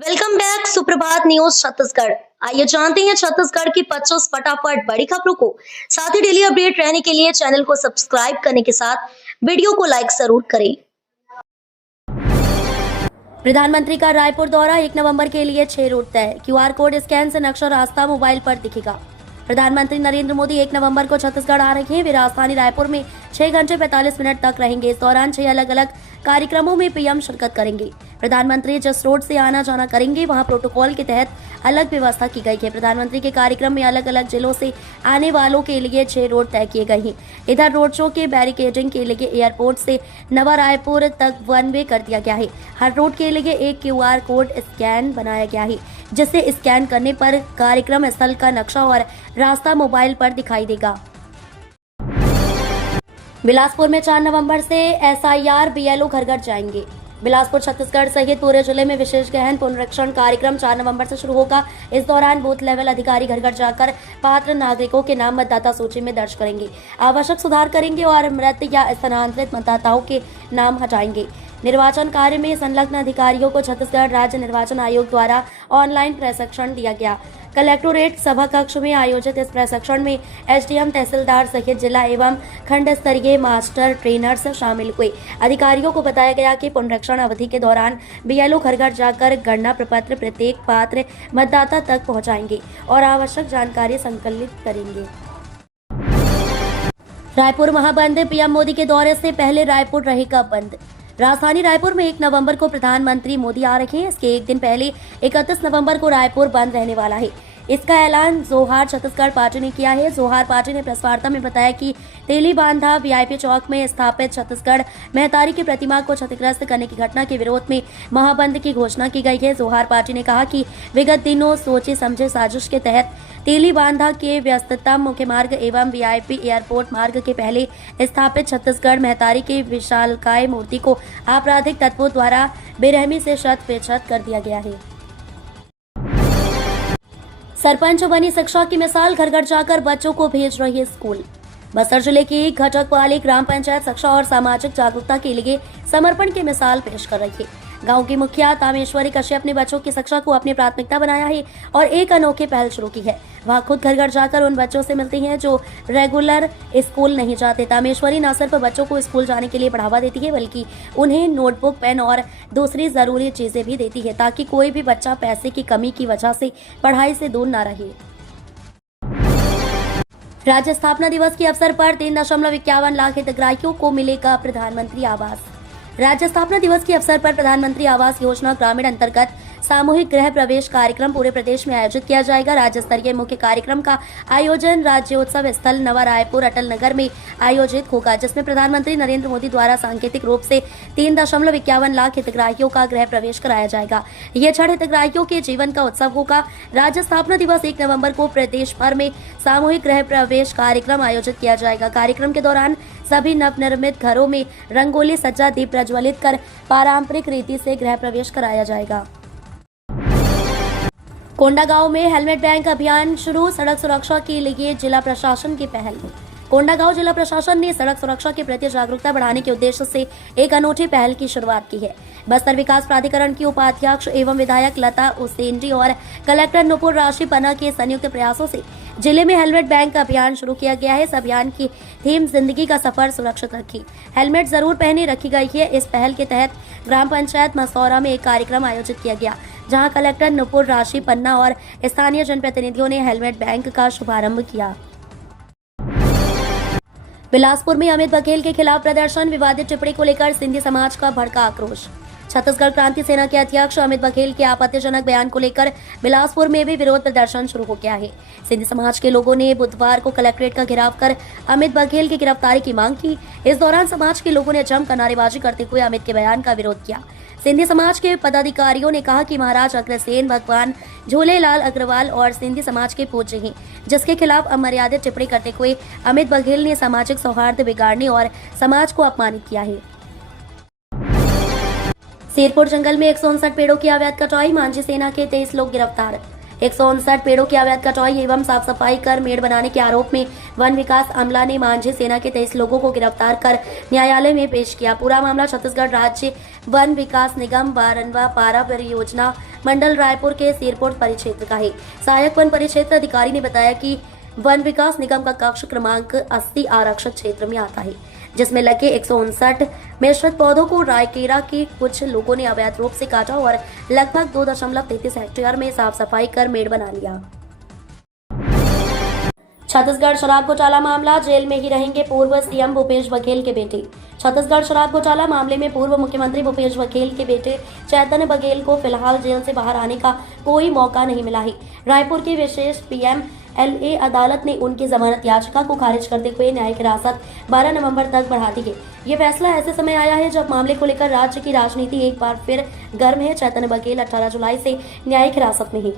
Welcome back सुप्रभात news Chhattisgarh. आइए जानते हैं छत्तीसगढ़ की 25 फटाफट बड़ी खबरों को। साथ ही डेली अपडेट रहने के लिए चैनल को सब्सक्राइब करने के साथ वीडियो को लाइक जरूर करें। प्रधानमंत्री का रायपुर दौरा, 1 नवंबर के लिए 6 रूट तय। QR कोड स्कैन से नक्शा रास्ता मोबाइल पर दिखेगा। प्रधानमंत्री नरेंद्र मोदी 1 नवंबर को छत्तीसगढ़ आ रहे हैं। वे राजधानी रायपुर में 6 घंटे 45 मिनट तक रहेंगे। इस दौरान 6 अलग अलग कार्यक्रमों में पीएम शिरकत करेंगे। प्रधानमंत्री जिस रोड से आना जाना करेंगे वहां प्रोटोकॉल के तहत अलग व्यवस्था की गई है। प्रधानमंत्री के कार्यक्रम में अलग अलग जिलों से आने वालों के लिए 6 रोड तय किए गए हैं। इधर रोड शो के बैरिकेडिंग के लिए एयरपोर्ट से नवा रायपुर तक 1 वे कर दिया गया है। हर रोड के लिए एक QR कोड स्कैन बनाया गया है, जिसे स्कैन करने पर कार्यक्रम स्थल का नक्शा और रास्ता मोबाइल पर दिखाई देगा। बिलासपुर में 4 नवंबर से SIR BLO घर घर जाएंगे। बिलासपुर छत्तीसगढ़ सहित पूरे जिले में विशेष गहन पुनरीक्षण कार्यक्रम 4 नवंबर से शुरू होगा। इस दौरान बूथ लेवल अधिकारी घर घर जाकर पात्र नागरिकों के नाम मतदाता सूची में दर्ज करेंगे, आवश्यक सुधार करेंगे और मृत या स्थानांतरित मतदाताओं के नाम हटाएंगे। निर्वाचन कार्य में संलग्न अधिकारियों को छत्तीसगढ़ राज्य निर्वाचन आयोग द्वारा ऑनलाइन प्रशिक्षण दिया गया। कलेक्टोरेट सभा कक्ष में आयोजित इस प्रशिक्षण में SDM तहसीलदार सहित जिला एवं खंड स्तरीय मास्टर ट्रेनर्स शामिल हुए। अधिकारियों को बताया गया कि पुनरीक्षण अवधि के दौरान BLO घर घर जाकर गणना प्रपत्र प्रत्येक पात्र मतदाता तक पहुंचाएंगे और आवश्यक जानकारी संकलित करेंगे। रायपुर महाबंद, पीएम मोदी के दौरे से पहले रायपुर रहेगा बंद। राजधानी रायपुर में 1 नवंबर को प्रधानमंत्री मोदी आ रहे हैं। इसके एक दिन पहले 31 नवंबर को रायपुर बंद रहने वाला है। इसका ऐलान जोहार छत्तीसगढ़ पार्टी ने किया है। जोहार पार्टी ने प्रेस वार्ता में बताया कि तेलीबांधा VIP चौक में स्थापित छत्तीसगढ़ महतारी की प्रतिमा को क्षतिग्रस्त करने की घटना के विरोध में महाबंद की घोषणा की गई है। जोहार पार्टी ने कहा कि विगत दिनों सोचे समझे साजिश के तहत तेलीबांधा के व्यस्ततम मुख्य मार्ग एवं VIP एयरपोर्ट मार्ग के पहले स्थापित छत्तीसगढ़ महतारी की विशालकाय मूर्ति को आपराधिक तत्वों द्वारा बेरहमी से शत-पे-शत कर दिया गया है। सरपंच बनी शिक्षा की मिसाल, घर घर जाकर बच्चों को भेज रही है स्कूल। बस्तर जिले की घटकवाली ग्राम पंचायत शिक्षा और सामाजिक जागरूकता के लिए समर्पण की मिसाल पेश कर रही है। गांव की मुखिया तामेश्वरी कश्यप ने बच्चों की शिक्षा को अपनी प्राथमिकता बनाया है और एक अनोखी पहल शुरू की है। वह खुद घर घर जाकर उन बच्चों से मिलती हैं जो रेगुलर स्कूल नहीं जाते। तामेश्वरी न सिर्फ बच्चों को स्कूल जाने के लिए बढ़ावा देती है, बल्कि उन्हें नोटबुक, पेन और दूसरी जरूरी चीजें भी देती है, ताकि कोई भी बच्चा पैसे की कमी की वजह से पढ़ाई से दूर न रहे। राज्य स्थापना दिवस के अवसर पर 3.51 लाख हितग्राहियों को मिलेगा प्रधानमंत्री आवास। राज्य स्थापना दिवस के अवसर पर प्रधानमंत्री आवास योजना ग्रामीण अंतर्गत सामूहिक गृह प्रवेश कार्यक्रम पूरे प्रदेश में आयोजित किया जाएगा। राज्य स्तरीय मुख्य कार्यक्रम का आयोजन राज्योत्सव स्थल नवा रायपुर अटल नगर में आयोजित होगा, जिसमें प्रधानमंत्री नरेंद्र मोदी द्वारा सांकेतिक रूप से 3.51 लाख हितग्राहियों का गृह प्रवेश कराया जाएगा। ये क्षण हितग्राहियों के जीवन का उत्सव होगा। राज्य स्थापना दिवस 1 नवंबर को प्रदेश भर में सामूहिक गृह प्रवेश कार्यक्रम आयोजित किया जाएगा। कार्यक्रम के दौरान सभी नवनिर्मित घरों में रंगोली सज्जा, दीप प्रज्वलित कर पारंपरिक रीति से गृह प्रवेश कराया जाएगा। कोंडागांव में हेलमेट बैंक अभियान शुरू, सड़क सुरक्षा के लिए जिला प्रशासन की पहल। कोंडागांव जिला प्रशासन ने सड़क सुरक्षा के प्रति जागरूकता बढ़ाने के उद्देश्य से एक अनूठी पहल की शुरुआत की है। बस्तर विकास प्राधिकरण की उपाध्यक्ष एवं विधायक लता उसेंडी और कलेक्टर नुपुर राशि पन्ना के संयुक्त प्रयासों से जिले में हेलमेट बैंक का अभियान शुरू किया गया है। इस अभियान की थीम जिंदगी का सफर सुरक्षित रखी, हेलमेट जरूर पहने रखी गई है। इस पहल के तहत ग्राम पंचायत मसौरा में एक कार्यक्रम आयोजित किया गया, जहां कलेक्टर नुपुर राशि पन्ना और स्थानीय जनप्रतिनिधियों ने हेलमेट बैंक का शुभारंभ किया। बिलासपुर में अमित बघेल के खिलाफ प्रदर्शन, विवादित टिप्पणी को लेकर सिंधी समाज का भड़का आक्रोश। छत्तीसगढ़ क्रांति सेना के अध्यक्ष अमित बघेल के आपत्तिजनक बयान को लेकर बिलासपुर में भी विरोध प्रदर्शन शुरू हो गया है। सिंधी समाज के लोगों ने बुधवार को कलेक्ट्रेट का घेराव कर अमित बघेल की गिरफ्तारी की मांग की। इस दौरान समाज के लोगों ने जमकर नारेबाजी करते हुए अमित के बयान का विरोध किया। सिंधी समाज के पदाधिकारियों ने कहा कि महाराज अग्रसेन, भगवान झूलेलाल अग्रवाल और सिंधी समाज के पूज्य हैं, जिसके खिलाफ अमर्यादित टिप्पणी करते हुए अमित बघेल ने सामाजिक सौहार्द बिगाड़ने और समाज को अपमानित किया है। शेरपुर जंगल में 159 पेड़ों की अवैध कटाई, मांझी सेना के 23 लोग गिरफ्तार। 159 पेड़ों की अवैध कटाई एवं साफ सफाई कर मेड़ बनाने के आरोप में वन विकास अमला ने मांझी सेना के 23 लोगों को गिरफ्तार कर न्यायालय में पेश किया। पूरा मामला छत्तीसगढ़ राज्य वन विकास निगम 12वां पारा परियोजना मंडल रायपुर के सिरपुर परिक्षेत्र का है। सहायक वन परिक्षेत्र अधिकारी ने बताया कि वन विकास निगम का कक्ष क्रमांक 80 आरक्षित क्षेत्र में आता है, जिसमें लगे 159 मिश्रित पौधों को रायकेरा के कुछ लोगों ने अवैध रूप से काटा और लगभग 2.33 हेक्टेयर में साफ सफाई कर मेड़ बना लिया। छत्तीसगढ़ शराब घोटाला मामला, जेल में ही रहेंगे पूर्व सीएम भूपेश बघेल के बेटे। छत्तीसगढ़ शराब घोटाला मामले में पूर्व मुख्यमंत्री भूपेश बघेल के बेटे चैतन्य बघेल को फिलहाल जेल से बाहर आने का कोई मौका नहीं मिला है। रायपुर की विशेष PMLA अदालत ने उनकी जमानत याचिका को खारिज करते हुए न्यायिक हिरासत 12 नवंबर तक बढ़ा दी है। ये फैसला ऐसे समय आया है जब मामले को लेकर राज्य की राजनीति एक बार फिर गर्म है। चैतन्य बघेल 18 जुलाई से न्यायिक हिरासत में है।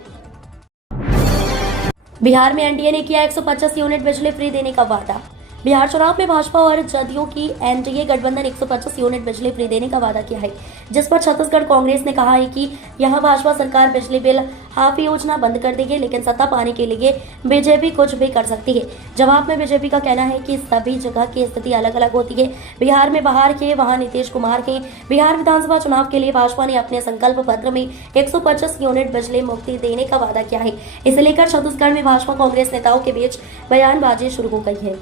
बिहार में एनडीए ने किया 125 यूनिट बिजली फ्री देने का वादा। बिहार चुनाव में भाजपा और जदयू की एनडीए गठबंधन 125 यूनिट बिजली फ्री देने का वादा किया है, जिस पर छत्तीसगढ़ कांग्रेस ने कहा है कि यहां भाजपा सरकार बिजली बिल हाफ योजना बंद कर देगी, लेकिन सत्ता पाने के लिए बीजेपी कुछ भी कर सकती है। जवाब में बीजेपी का कहना है कि सभी जगह की स्थिति अलग अलग होती है। बिहार में बाहर के वहां नीतीश कुमार के बिहार विधानसभा चुनाव के लिए भाजपा ने अपने संकल्प पत्र में 125 यूनिट बिजली मुक्ति देने का वादा किया है। इसे लेकर छत्तीसगढ़ में भाजपा कांग्रेस नेताओं के बीच बयानबाजी शुरू हो गई है।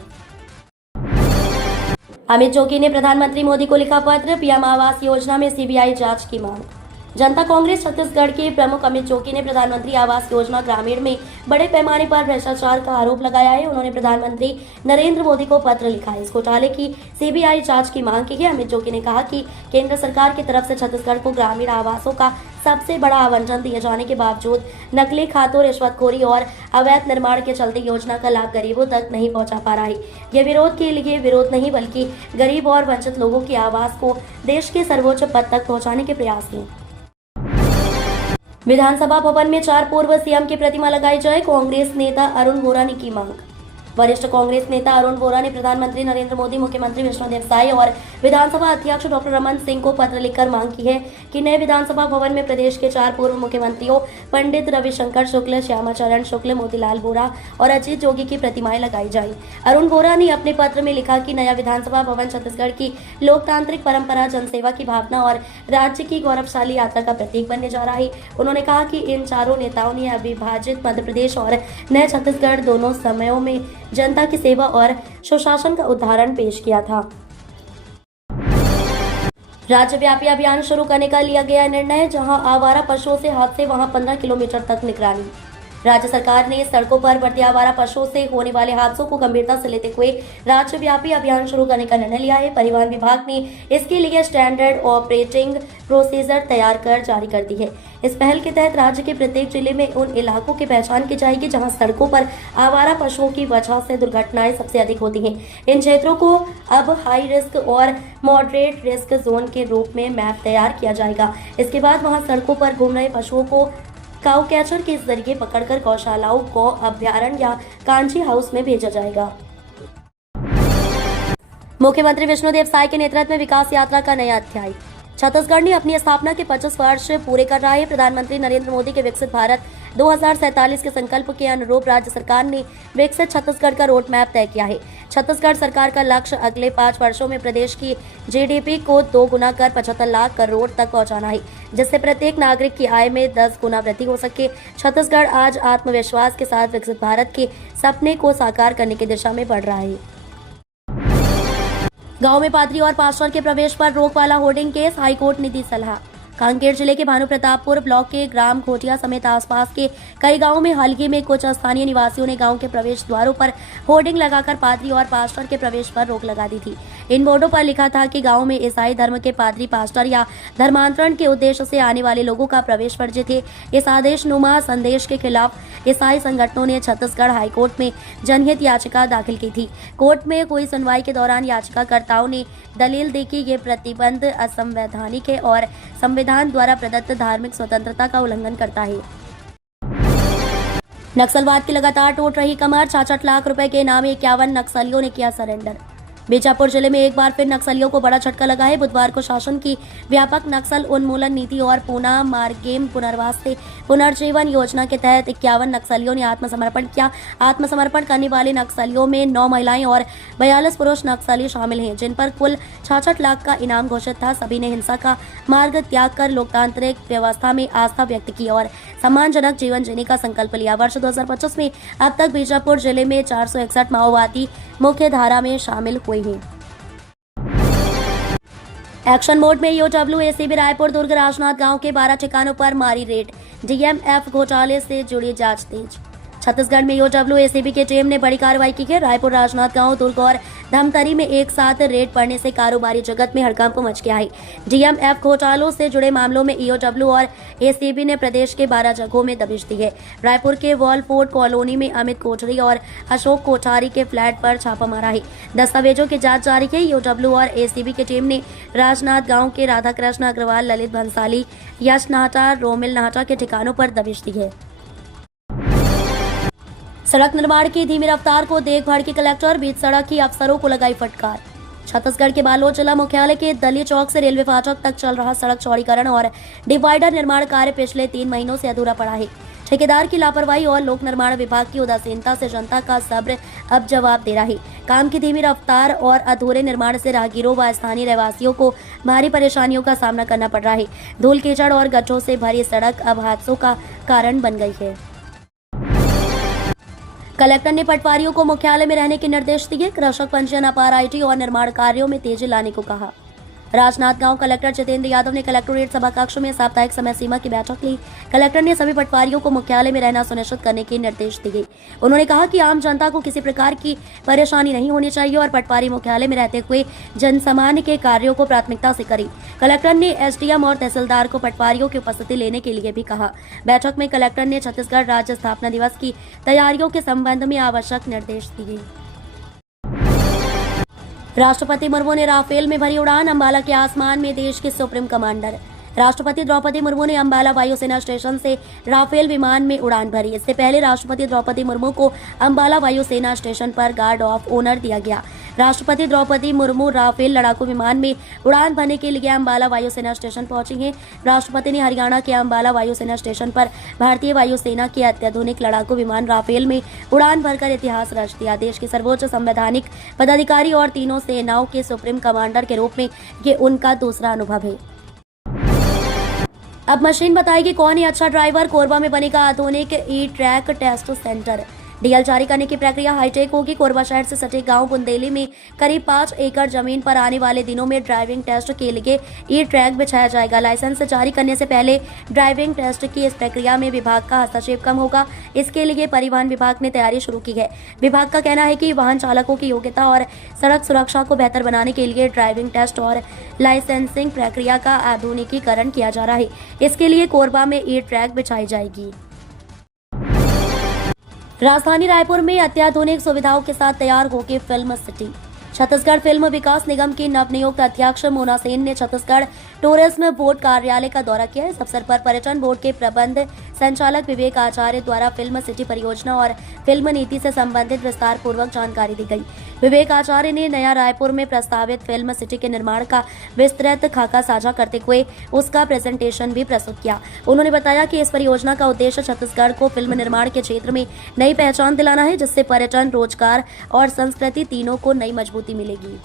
अमित जोगी ने प्रधानमंत्री मोदी को लिखा पत्र, पीएम आवास योजना में सीबीआई जांच की मांग। जनता कांग्रेस छत्तीसगढ़ के प्रमुख अमित जोगी ने प्रधानमंत्री आवास योजना ग्रामीण में बड़े पैमाने पर भ्रष्टाचार का आरोप लगाया है। उन्होंने प्रधानमंत्री नरेंद्र मोदी को पत्र लिखा है। इस घोटाले की सीबीआई जांच की मांग की है। अमित जोगी ने कहा कि केंद्र सरकार की तरफ से छत्तीसगढ़ को ग्रामीण आवासों का सबसे बड़ा आवंटन दिए जाने के बावजूद नकली खातों, रिश्वतखोरी और अवैध निर्माण के चलते योजना का लाभ गरीबों तक नहीं पहुंचा पा रहा है। ये विरोध के लिए विरोध नहीं, बल्कि गरीब और वंचित लोगों की आवाज को देश के सर्वोच्च पद तक पहुंचाने के प्रयास हैं। विधानसभा भवन में 4 पूर्व सीएम की प्रतिमा लगाई जाए, कांग्रेस नेता अरुण वोरा ने की मांग। वरिष्ठ कांग्रेस नेता अरुण वोरा ने प्रधानमंत्री नरेंद्र मोदी, मुख्यमंत्री विष्णुदेव साय और विधानसभा अध्यक्ष डॉक्टर रमन सिंह को पत्र लिखकर मांग की है कि नए विधानसभा भवन में प्रदेश के 4 पूर्व मुख्यमंत्रियों पंडित रविशंकर शुक्ल, श्यामाचरण शुक्ल, मोतीलाल वोरा और अजीत जोगी की प्रतिमाएं लगाई जाए। अरुण वोरा ने अपने पत्र में लिखा कि नया विधानसभा भवन छत्तीसगढ़ की लोकतांत्रिक परंपरा, जनसेवा की भावना और राज्य की गौरवशाली यात्रा का प्रतीक बनने जा रहा है। उन्होंने कहा कि इन चारों नेताओं ने अविभाजित मध्य प्रदेश और नए छत्तीसगढ़ दोनों समयों में जनता की सेवा और सुशासन का उदाहरण पेश किया था। राज्यव्यापी अभियान शुरू करने का लिया गया निर्णय, जहां आवारा पशुओं से हादसे, वहां 15 किलोमीटर तक निगरानी। राज्य सरकार ने सड़कों पर बढ़ते आवारा पशुओं से होने वाले हादसों को गंभीरता से लेते हुए राज्यव्यापी अभियान शुरू करने का निर्णय लिया है। परिवहन विभाग ने इसके लिए स्टैंडर्ड ऑपरेटिंग प्रोसीजर तैयार कर जारी कर दी है। इस पहल के तहत राज्य के प्रत्येक जिले में उन इलाकों की पहचान की जाएगी जहां सड़कों पर आवारा पशुओं की वजह से दुर्घटनाएं सबसे अधिक होती हैं। इन क्षेत्रों को अब हाई रिस्क और मॉडरेट रिस्क जोन के रूप में मैप तैयार किया जाएगा। इसके बाद वहां सड़कों पर घूम रहे पशुओं को काउ कैचर के जरिए पकड़कर गौशालाओं को अभ्यारण्य या कांची हाउस में भेजा जाएगा। मुख्यमंत्री विष्णुदेव साय के नेतृत्व में विकास यात्रा का नया अध्याय। छत्तीसगढ़ ने अपनी स्थापना के 25 वर्ष पूरे कर रहा है। प्रधानमंत्री नरेंद्र मोदी के विकसित भारत 2047 के संकल्प के अनुरूप राज्य सरकार ने विकसित छत्तीसगढ़ का रोड मैप तय किया है। छत्तीसगढ़ सरकार का लक्ष्य अगले 5 वर्षों में प्रदेश की जीडीपी को 2 गुना कर 75 लाख करोड़ तक पहुंचाना है, जिससे प्रत्येक नागरिक की आय में 10 गुना वृद्धि हो सके। छत्तीसगढ़ आज आत्मविश्वास के साथ विकसित भारत के सपने को साकार करने की दिशा में बढ़ रहा है। गांव में पादरी और पास्टर के प्रवेश पर रोक वाला होर्डिंग केस, हाईकोर्ट ने दी सलाह। कांकेर जिले के भानुप्रतापपुर ब्लॉक के ग्राम घोटिया समेत आसपास के कई गांवों में हाल ही में कुछ स्थानीय निवासियों ने गांव के प्रवेश द्वारों पर होर्डिंग लगाकर पादरी और पास्टर के प्रवेश पर रोक लगा दी थी। इन बोर्डों पर लिखा था कि गांव में ईसाई धर्म के पादरी, पास्टर या धर्मांतरण के उद्देश्य से आने वाले लोगों का प्रवेश वर्जित है। इस आदेशनुमा संदेश के खिलाफ ईसाई संगठनों ने छत्तीसगढ़ हाईकोर्ट में जनहित याचिका दाखिल की थी। कोर्ट में हुई सुनवाई के दौरान याचिकाकर्ताओं ने दलील दी कि ये प्रतिबंध असंवैधानिक है और संविधान द्वारा प्रदत्त धार्मिक स्वतंत्रता का उल्लंघन करता है। नक्सलवाद की लगातार टूट रही कमर, 66 लाख रुपए के इनामी 51 नक्सलियों ने किया सरेंडर। बीजापुर जिले में एक बार फिर नक्सलियों को बड़ा झटका लगा है। बुधवार को शासन की व्यापक नक्सल उन्मूलन नीति और पूना मार्गेम पुनर्वास से पुनर्जीवन योजना के तहत 51 नक्सलियों ने आत्मसमर्पण किया। आत्मसमर्पण करने वाले नक्सलियों में 9 महिलाएं और 42 पुरुष नक्सली शामिल हैं, जिन पर कुल 66 लाख का इनाम घोषित था। सभी ने हिंसा का मार्ग त्याग कर लोकतांत्रिक व्यवस्था में आस्था व्यक्त की और सम्मानजनक जीवन जीने का संकल्प लिया। वर्ष 2025 में अब तक बीजापुर जिले में 461 माओवादी मुख्य धारा में शामिल हुए हैं। एक्शन मोड में ईओडब्ल्यू एसीबी रायपुर दुर्ग राजनाथ गांव के 12 ठिकानों पर मारी रेड। डीएमएफ घोटाले से जुड़ी जांच तेज। छत्तीसगढ़ में ईओडब्ल्यू एसीबी की टीम ने बड़ी कार्रवाई की है। रायपुर, राजनाथ गांव, दुर्ग और धमतरी में एक साथ रेड पड़ने से कारोबारी जगत में हड़कंप मच गया है। डीएमएफ घोटालों से जुड़े मामलों में ईओडब्ल्यू और एसीबी ने प्रदेश के 12 जगहों में दबिश दी है। रायपुर के वॉलफोर्ट कॉलोनी में अमित कोठरी और अशोक कोठारी के फ्लैट पर छापा मारा है। दस्तावेजों की जांच जारी है। ईओडब्ल्यू और एसीबी की टीम ने राजनाथ गांव के राधाकृष्ण अग्रवाल, ललित भंसाली, यश नाहटा, रोमिल नाहटा के ठिकानों पर दबिश दी है। सड़क निर्माण की धीमी रफ्तार को देख भड़के कलेक्टर, बीच सड़क की अफसरों को लगाई फटकार। छत्तीसगढ़ के बालोद जिला मुख्यालय के दली चौक से रेलवे फाटक तक चल रहा सड़क चौड़ीकरण और डिवाइडर निर्माण कार्य पिछले 3 महीनों से अधूरा पड़ा है। ठेकेदार की लापरवाही और लोक निर्माण विभाग की उदासीनता से जनता का सब्र अब जवाब दे रहा है। काम की धीमी रफ्तार और अधूरे निर्माण से राहगीरों व स्थानीय रहवासियों को भारी परेशानियों का सामना करना पड़ रहा है। धूल, कीचड़ और गड्ढों से भरी सड़क अब हादसों का कारण बन गई है। कलेक्टर ने पटवारियों को मुख्यालय में रहने के निर्देश दिए। कृषक पंजीयन, अपार आईटी और निर्माण कार्यों में तेजी लाने को कहा। राजनांदगांव कलेक्टर जितेंद्र यादव ने कलेक्ट्रेट सभा कक्ष में साप्ताहिक समय सीमा की बैठक ली। कलेक्टर ने सभी पटवारियों को मुख्यालय में रहना सुनिश्चित करने के निर्देश दिए। उन्होंने कहा कि आम जनता को किसी प्रकार की परेशानी नहीं होनी चाहिए और पटवारी मुख्यालय में रहते हुए जनसामान्य के कार्यों को प्राथमिकता से करें। कलेक्टर ने एसडीएम और तहसीलदार को पटवारियों की उपस्थिति लेने के लिए भी कहा। बैठक में कलेक्टर ने छत्तीसगढ़ राज्य स्थापना दिवस की तैयारियों के संबंध में आवश्यक निर्देश दिए। राष्ट्रपति मुर्मू ने राफेल में भरी उड़ान, अंबाला के आसमान में देश के सुप्रीम कमांडर। राष्ट्रपति द्रौपदी मुर्मू ने अंबाला वायुसेना स्टेशन से राफेल विमान में उड़ान भरी। इससे पहले राष्ट्रपति द्रौपदी मुर्मू को अंबाला वायुसेना स्टेशन पर गार्ड ऑफ ऑनर दिया गया। राष्ट्रपति द्रौपदी मुर्मू राफेल लड़ाकू विमान में उड़ान भरने के लिए अंबाला वायुसेना स्टेशन पहुंची हैं। राष्ट्रपति ने हरियाणा के अंबाला वायुसेना स्टेशन पर भारतीय वायुसेना के अत्याधुनिक लड़ाकू विमान राफेल में उड़ान भरकर इतिहास रच दिया। देश के सर्वोच्च संवैधानिक पदाधिकारी और तीनों सेनाओं के सुप्रीम कमांडर के रूप में ये उनका दूसरा अनुभव है। अब मशीन बताएगी कौन है अच्छा ड्राइवर। कोरबा में बनेगा आधुनिक ई ट्रैक टेस्ट सेंटर। डीएल जारी करने की प्रक्रिया हाईटेक होगी। कोरबा शहर से सटे गांव बुंदेली में करीब 5 एकड़ जमीन पर आने वाले दिनों में ड्राइविंग टेस्ट के लिए ई ट्रैक बिछाया जाएगा। लाइसेंस जारी करने से पहले ड्राइविंग टेस्ट की इस प्रक्रिया में विभाग का हस्तक्षेप कम होगा। इसके लिए परिवहन विभाग ने तैयारी शुरू की है। विभाग का कहना है कि वाहन चालकों की योग्यता और सड़क सुरक्षा को बेहतर बनाने के लिए ड्राइविंग टेस्ट और लाइसेंसिंग प्रक्रिया का आधुनिकीकरण किया जा रहा है। इसके लिए कोरबा में ई ट्रैक बिछाई जाएगी। राजधानी रायपुर में अत्याधुनिक सुविधाओं के साथ तैयार होगी फिल्म सिटी। छत्तीसगढ़ फिल्म विकास निगम की नवनियुक्त अध्यक्ष मोना सेन ने छत्तीसगढ़ टूरिज्म बोर्ड कार्यालय का दौरा किया। इस अवसर पर पर्यटन बोर्ड के प्रबंध संचालक विवेक आचार्य द्वारा फिल्म सिटी परियोजना और फिल्म नीति से संबंधित विस्तार पूर्वक जानकारी दी गई। विवेक आचार्य ने नया रायपुर में प्रस्तावित फिल्म सिटी के निर्माण का विस्तृत खाका साझा करते हुए उसका प्रेजेंटेशन भी प्रस्तुत किया। उन्होंने बताया कि इस परियोजना का उद्देश्य छत्तीसगढ़ को फिल्म निर्माण के क्षेत्र में नई पहचान दिलाना है, जिससे पर्यटन, रोजगार और संस्कृति तीनों को नई मजबूती मिलेगी।